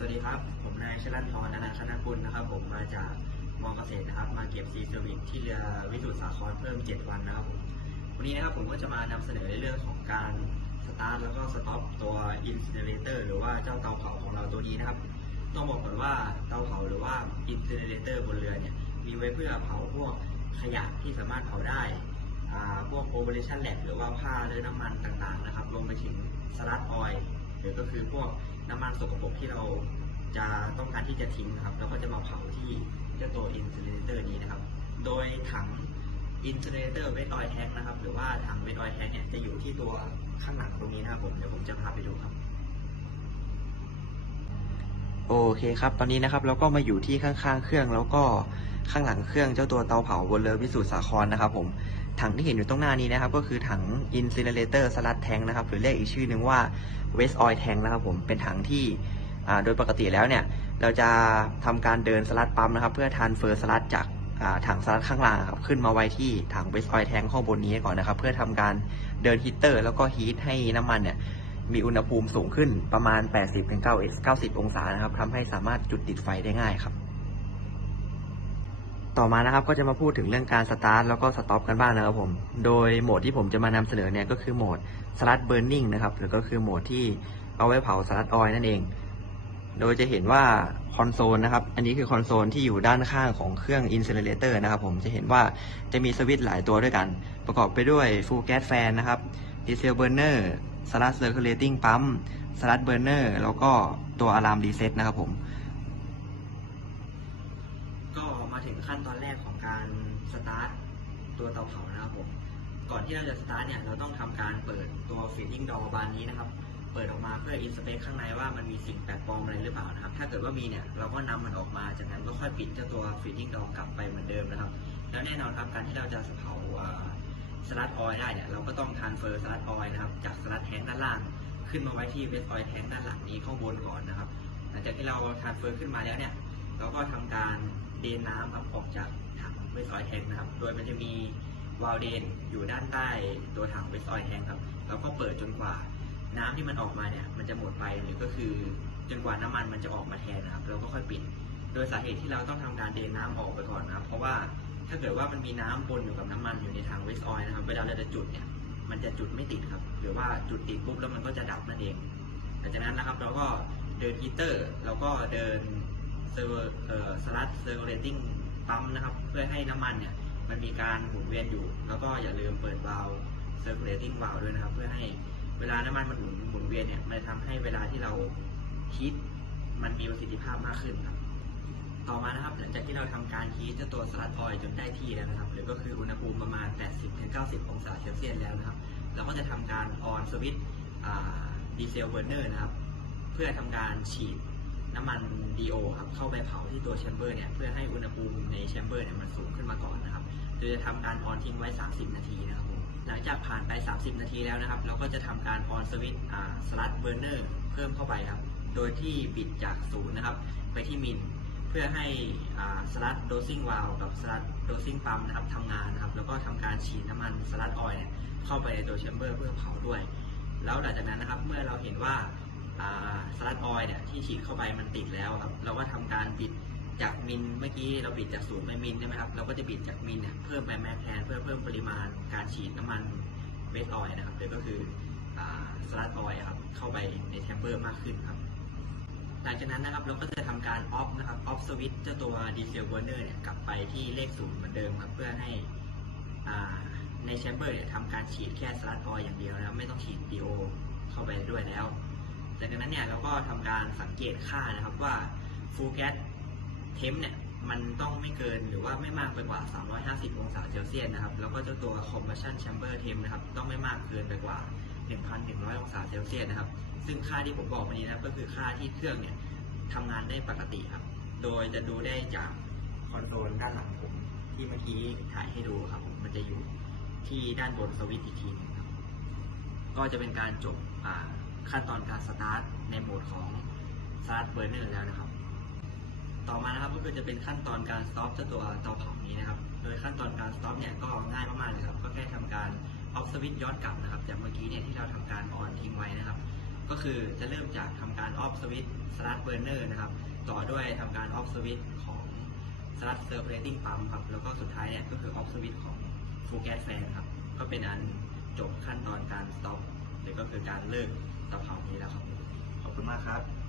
สวัสดีครับ ผมนายชลันทรอนันต์คณกุลนะครับ ผมมาจากมอเกษตรนะครับ มาเก็บซีเซอร์วิสที่เรือวิสุทธสาครเพิ่ม 7 วันนะครับผมวันนี้นะครับผมก็จะมานำเสนอในเรื่องของการสตาร์ทแล้วก็สต็อปตัวอินซิเนเรเตอร์หรือว่าเจ้าเตาเผาของเราตัวนี้นะครับ ต้องบอกก่อนว่าเตาเผาหรือว่าอินซิเนเรเตอร์บนเรือเนี่ยมีไว้เพื่อเผาพวกขยะที่สามารถเผาได้อ่าพวกโอเปอเรชั่นแลบหรือว่าผ้าหรือน้ำมันต่างๆนะครับรวมไปถึงสลัดออยหรือก็คือพวก น้ำมันสกปรกที่เราจะต้องการที่จะทิ้งนะครับเราก็จะมาเผาที่เจ้าตัวอินซิเนเรเตอร์นี้นะครับ โดยถังอินซิเนเรเตอร์เวทออยแทงนะครับ หรือว่าถังเวทออยแทงเนี่ยจะอยู่ที่ตัวข้างหลังตรงนี้นะครับผมเดี๋ยวผมจะพาไปดูครับ โอเคครับ ตอนนี้นะครับเราก็มาอยู่ที่ข้างๆเครื่องแล้วก็ข้างหลังเครื่องเจ้าตัวเตาเผาบนเรือวิสุทธิสาครนะครับ ผม ถังที่เห็นอยู่ตรงหน้านี้นะครับ ก็คือถัง incinerator sludge tank นะครับ หรือเรียกอีกชื่อหนึ่งว่า waste oil tank นะครับผม เป็นถังที่โดยปกติแล้วเนี่ย เราจะทำการเดินสลัดปั๊มนะครับ เพื่อทานเฟอร์สลัดจากถังสลัดข้างล่างครับขึ้นมาไว้ที่ถัง waste oil tank ข้างบนนี้ก่อนนะครับ เพื่อทำการเดินฮีเตอร์ แล้วก็ฮีทให้น้ำมันเนี่ยมีอุณหภูมิสูงขึ้นประมาณ 80-90 องศานะครับทำให้สามารถจุดติดไฟได้ง่ายครับ ต่อมานะครับก็จะมาพูดถึงเรื่องการสตาร์ทแล้วก็สต็อปกันบ้างนะครับผม โดยโหมดที่ผมจะมานำเสนอเนี่ยก็คือโหมดสลัดเบิร์นนิ่งนะครับหรือก็คือโหมดที่เอาไว้เผาสลัดออยนั่นเอง โดยจะเห็นว่าคอนโซลนะครับ อันนี้คือคอนโซลที่อยู่ด้านข้างของเครื่องอินซิ n เลเตอร์นะครับผมจะเห็นว่าจะมีสวิตช์หลายตัวด้วยกัน ประกอบไปด้วยฟูลแก๊สแฟนนะครับดีเซลเบอร์เนอร์สลัดเซอร์คูลเลติ้งปั๊มสลัดเบอร์เนอร์แล้วก็ตัวอะลามรีเซ็ตนะครับผม ก็มา ถึงขั้นตอนแรกของการสตาร์ทตัวเตาเผานะครับผม ก่อนที่เราจะสตาร์ทเนี่ยเราต้องทำการเปิดตัวฟีดดิ้งดอบานนี้นะครับ เปิดออกมาเพื่ออินสเปคข้างในว่ามันมีสิ่งแปลกปลอมอะไรหรือเปล่านะครับ ถ้าเกิดว่ามีเนี่ยเราก็นำมันออกมา จากนั้นก็ค่อยปิดเจ้าตัวฟีดดิ้งดอกลับไปเหมือนเดิมนะครับ แล้วแน่นอนครับการที่เราจะเผาสลัดออยได้เนี่ยเราก็ต้องทานเฟอร์สลัดออยนะครับจากสลัดแทงด้านล่างขึ้นมาไว้ที่เวสออยแทงด้านหลังนี้ข้างบนก่อนนะครับ หลังจากที่เราทานเฟอร์ขึ้นมาแล้วเนี่ยเราก็ทำการ เดนน้ำครับออกจากถังเวสออยแทงนะครับ โดยมันจะมีวาล์วเดนอยู่ด้านใต้ตัวถังเวสออยแทงครับเราก็เปิดจนกว่าน้ำที่มันออกมาเนี่ยมันจะหมดไปหรือก็คือจนกว่าน้ำมันมันจะออกมาแทนนะครับ เราก็ค่อยปิด โดยสาเหตุที่เราต้องทำการเดนน้ำออกไปก่อนนะครับ เพราะว่าถ้าเกิดว่ามันมีน้ำปนอยู่กับน้ำมันอยู่ในถังเวสออยนะครับเวลาเราจะจุดเนี่ยมันจะจุดไม่ติดครับ หรือว่าจุดติดปุ๊บแล้วมันก็จะดับนั่นเองหลังจากนั้นนะครับเราก็เดินฮีเตอร์เราก็เดิน เซอร์เอ่อสลัดเซอร์เรติ้งปั๊มนะครับ เพื่อให้น้ำมันเนี่ยมันมีการหมุนเวียนอยู่ แล้วก็อย่าลืมเปิดวาล์วเซอร์เรติ้งวาล์วด้วยนะครับ เพื่อให้เวลาน้ำมันมันหมุนหมุนเวียนเนี่ยมันทำให้เวลาที่เราฮีทมันมีประสิทธิภาพมากขึ้นครับต่อมานะครับหลังจากที่เราทำการฮีทเจ้าตัวสลัดออยจนได้ที่แล้วนะครับ หรือก็คืออุณหภูมิประมาณ 80-90 องศาเซลเซียสแล้วนะครับ เราก็จะทำการออนสวิตช์ดีเซลเบอร์เนอร์นะครับ เพื่อทำการฉีด น้ำมันดีโอครับเข้าไปเผาที่ตัวแชมเบอร์เนี่ยเพื่อให้อุณหภูมิในแชมเบอร์เนี่ยมันสูงขึ้นมาก่อนนะครับโดยจะทำการออนทิ้งไว้ 30 นาทีนะครับหลังจากผ่านไป 30 นาทีแล้วนะครับ เราก็จะทำการออนสวิตช์สลัดเบอร์เนอร์เพิ่มเข้าไปครับ โดยที่ปิดจากศูนย์นะครับ ไปที่มินเพื่อให้สลัดโดซิ่งวาลกับสลัดโดซิ่งปั๊มนะครับทำงานนะครับ แล้วก็ทำการฉีดน้ำมันสลัดออยล์เนี่ยเข้าไปในตัวแชมเบอร์เพื่อเผาด้วย แล้วหลังจากนั้นนะครับ เมื่อเราเห็นว่า สลัดออยเนี่ยที่ฉีดเข้าไปมันติดแล้วครับ เราก็ทำการปิดจากมินเมื่อกี้เราปิดจากศูนย์ไปมินใช่ไหมครับ เราก็จะปิดจากมินเนี่ยเพิ่มไปแมทแทนเพื่อเพิ่มปริมาณการฉีดน้ำมันเบสออยนะครับหรือก็คือสลัดออยครับเข้าไปในแชมเบอร์มากขึ้นครับหลังจากนั้นนะครับเราก็จะทำการออฟนะครับออฟสวิตเจ้าตัวดีเซลเบอร์เนอร์เนี่ยกลับไปที่เลขศูนย์เหมือนเดิมครับเพื่อให้ในแชมเบอร์เนี่ยทำการฉีดแค่สลัดออยอย่างเดียวแล้วไม่ต้องฉีดดีโอเข้าไปด้วยแล้ว หลังจากนั้นเนี่ยเราก็ทำการสังเกตค่านะครับว่าฟูแก๊สเทมเนี่ยมันต้องไม่เกินหรือว่าไม่มากไปกว่า 350 องศาเซลเซียสนะครับ แล้วก็เจ้าตัว combustion chamber temp นะครับ ต้องไม่มากเกินไปกว่า 1,100 องศาเซลเซียสนะครับ ซึ่งค่าที่ผมบอกมานี้นะก็คือค่าที่เครื่องเนี่ยทำงานได้ปกติครับ โดยจะดูได้จากคอนโซลด้านหลังผม ที่เมื่อกี้ถ่ายให้ดูครับผมมันจะอยู่ที่ด้านบนสวิตช์อีกทีนึงครับ ก็จะเป็นการจบ ขั้นตอนการสตาร์ทในโหมดของสตาร์ทเบอร์เนอร์แล้วนะครับ ต่อมานะครับก็คือจะเป็นขั้นตอนการสต็อปเจ้าตัวเตาเผานี้นะครับ โดยขั้นตอนการสต็อปเนี่ยก็ง่ายมากๆเลยครับ ก็แค่ทำการออฟสวิตย้อนกลับนะครับจากเมื่อกี้เนี่ยที่เราทำการออนทิ้งไว้นะครับ ก็คือจะเริ่มจากทำการออฟสวิตสตาร์ทเบอร์เนอร์นะครับ ต่อด้วยทำการออฟสวิตของสตาร์ทเซอร์เรตติ้งปั๊มครับ แล้วก็สุดท้ายเนี่ยก็คือออฟสวิตของฟูแก๊สแฟนครับ ก็เป็นอันจบขั้นตอนการสต็อปหรือก็คือการเลิก กับข่าวนี้แล้วครับ ขอบคุณมากครับ